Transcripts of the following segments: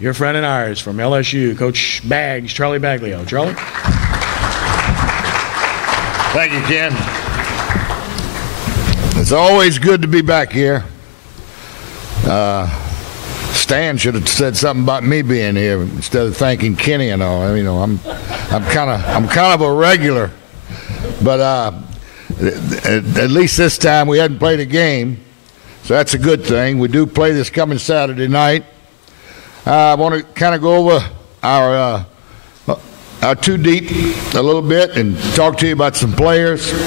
your friend and ours from LSU, Coach Bags, Charlie Baglio. Charlie? Thank you, Ken. It's always good to be back here. Stan should have said something about me being here instead of thanking Kenny and all. You know, I'm kind of a regular, but at least this time we hadn't played a game, so that's a good thing. We do play this coming Saturday night. I want to kind of go over our two deep a little bit and talk to you about some players. We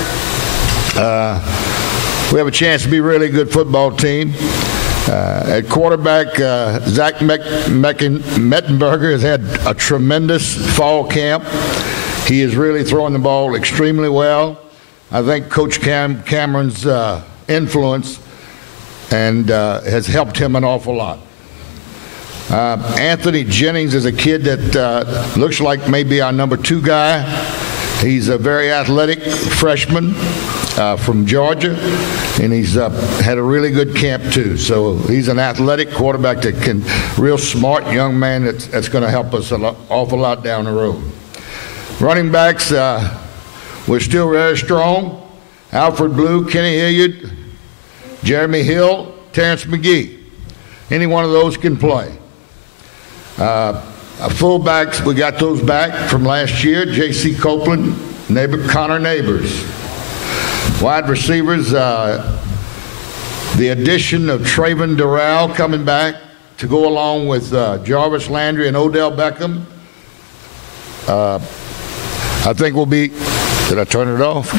have a chance to be a really good football team. At quarterback, Zach Mettenberger has had a tremendous fall camp. He is really throwing the ball extremely well. I think Coach Cameron's influence and has helped him an awful lot. Anthony Jennings is a kid that looks like maybe our number 2 guy. He's a very athletic freshman from Georgia, and he's had a really good camp too. So he's an athletic quarterback that can, real smart young man that's going to help us an awful lot down the road. Running backs, we're still very strong. Alfred Blue, Kenny Hilliard, Jeremy Hill, Terrence McGee. Any one of those can play. Fullbacks, we got those back from last year. J.C. Copeland, Connor Neighbors. Wide receivers, the addition of Traven Durrell coming back to go along with Jarvis Landry and Odell Beckham. I think we'll be. Did I turn it off?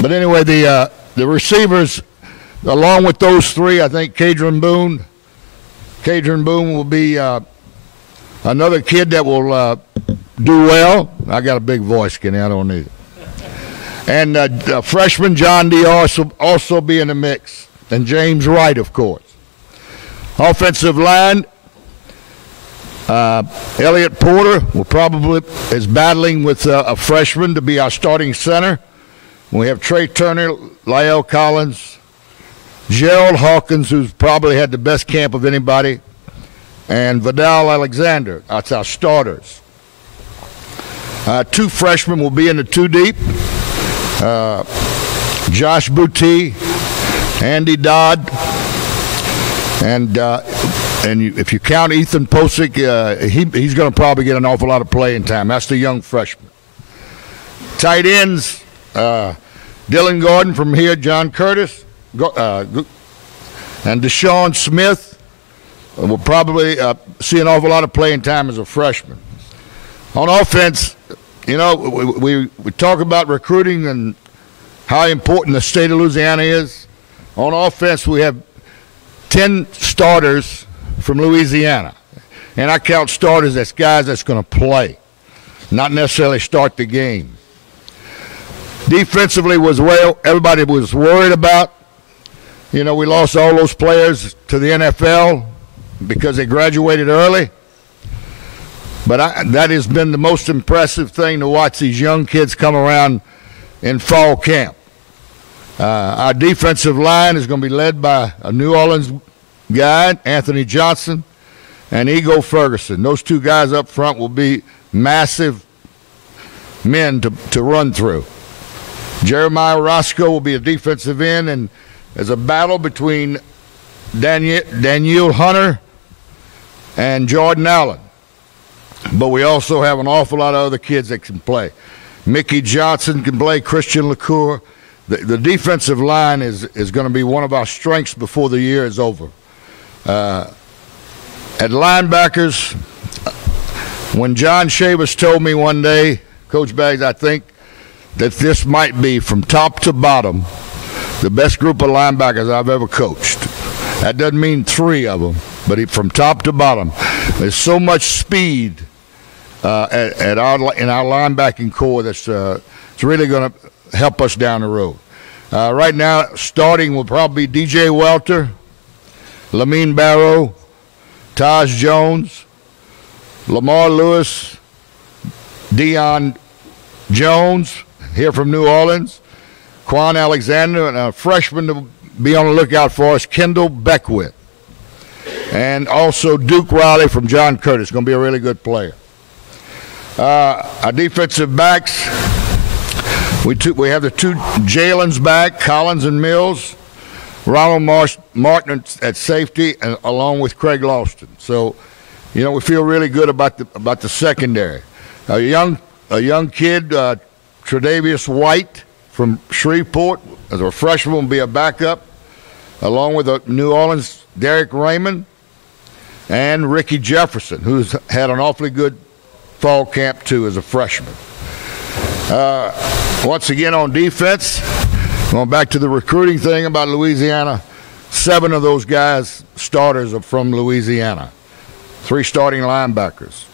But anyway, the receivers, along with those 3, I think Cadron Boone will be another kid that will do well. I got a big voice, Kenny. I don't need it. And freshman John D. also be in the mix. And James Wright, of course. Offensive line, Elliott Porter is battling with a freshman to be our starting center. We have Trey Turner, Lyle Collins, Gerald Hawkins, who's probably had the best camp of anybody, and Vidal Alexander. That's our starters. 2 freshmen will be in the 2 deep. Josh Boutte, Andy Dodd, and if you count Ethan Posick, he's going to probably get an awful lot of playing time. That's the young freshman. Tight ends, Dylan Gordon from here, John Curtis, and Deshaun Smith will probably see an awful lot of playing time as a freshman. On offense, you know, we talk about recruiting and how important the state of Louisiana is. On offense, we have 10 starters from Louisiana. And I count starters as guys that's going to play, not necessarily start the game. Defensively everybody was worried about. You know, we lost all those players to the NFL because they graduated early. But that has been the most impressive thing to watch these young kids come around in fall camp. Our defensive line is going to be led by a New Orleans guy, Anthony Johnson, and Ego Ferguson. Those 2 guys up front will be massive men to run through. Jeremiah Roscoe will be a defensive end, and there's a battle between Daniel Hunter and Jordan Allen. But we also have an awful lot of other kids that can play. Mickey Johnson can play, Christian LaCour. The defensive line is going to be one of our strengths before the year is over. At linebackers, when John Shavers told me one day, Coach Baggs, I think that this might be from top to bottom the best group of linebackers I've ever coached. That doesn't mean 3 of them, but from top to bottom. There's so much speed in our linebacking core that's it's really going to help us down the road. Right now, starting will probably be DJ Welter, Lamine Barrow, Taj Jones, Lamar Lewis, Deion Jones, here from New Orleans, Quan Alexander, and a freshman to be on the lookout for is Kendall Beckwith. And also Duke Riley from John Curtis. Going to be a really good player. Our defensive backs, we have the two Jalen's back, Collins and Mills. Ronald Martin at safety, and along with Craig Lawston. So, we feel really good about the secondary. A young kid, Tre'Davious White from Shreveport, as a freshman, will be a backup, along with a New Orleans Derek Raymond and Ricky Jefferson, who's had an awfully good fall camp too as a freshman. Once again on defense, going back to the recruiting thing about Louisiana, 7 of those guys, starters, are from Louisiana. 3 starting linebackers,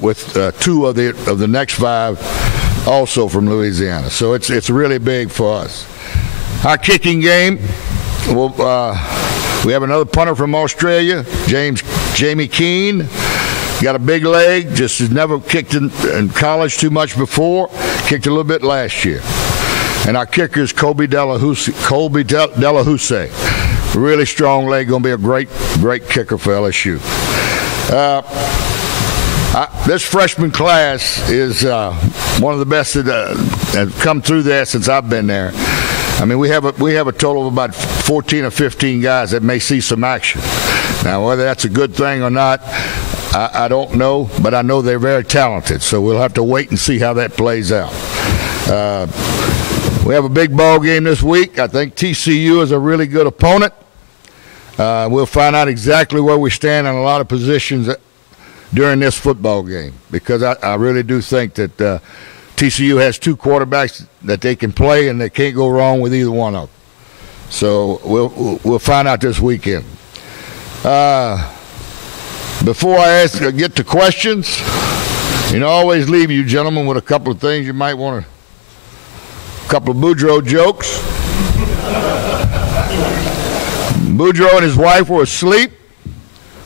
with 2 of the next 5 also from Louisiana. So it's really big for us. Our kicking game, we have another punter from Australia, Jamie Keane. Got a big leg, just has never kicked in college too much before. Kicked a little bit last year. And our kicker is Colby Delahousse. Really strong leg, going to be a great kicker for LSU. This freshman class is one of the best that have come through there since I've been there. I mean, we have a total of about 14 or 15 guys that may see some action. Now, whether that's a good thing or not, I don't know, but I know they're very talented. So we'll have to wait and see how that plays out. We have a big ball game this week. I think TCU is a really good opponent. We'll find out exactly where we stand in a lot of positions during this football game, because I really do think that TCU has 2 quarterbacks that they can play, and they can't go wrong with either one of them. So we'll find out this weekend. Before I get to questions, I always leave you gentlemen with a couple of things you might want to. A couple of Boudreaux jokes. Boudreaux and his wife were asleep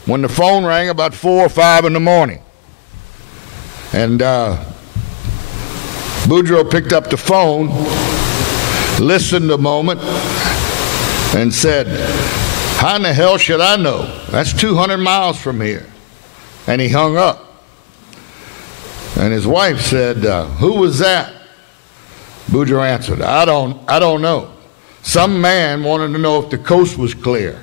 when the phone rang about 4 or 5 in the morning. And Boudreaux picked up the phone, listened a moment, and said, "How in the hell should I know? That's 200 miles from here." And he hung up. And his wife said, "Who was that?" Boudreaux answered, I don't know. Some man wanted to know if the coast was clear."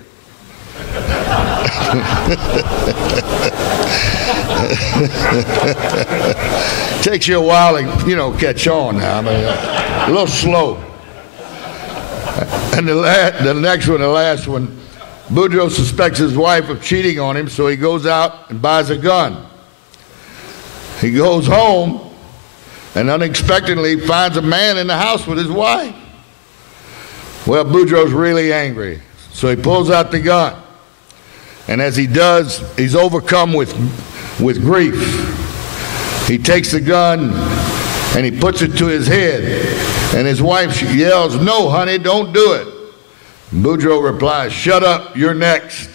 Takes you a while to, catch on now. I mean, a little slow. And the next one, the last one, Boudreaux suspects his wife of cheating on him, so he goes out and buys a gun. He goes home and unexpectedly finds a man in the house with his wife. Well, Boudreaux's really angry, so he pulls out the gun. And as he does, he's overcome with grief. He takes the gun and he puts it to his head. And his wife yells, "No, honey, don't do it." And Boudreaux replies, "Shut up, you're next."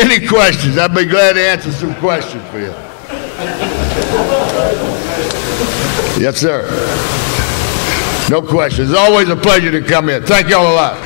Any questions? I'd be glad to answer some questions for you. Yes, sir. No questions. It's always a pleasure to come in. Thank you all a lot.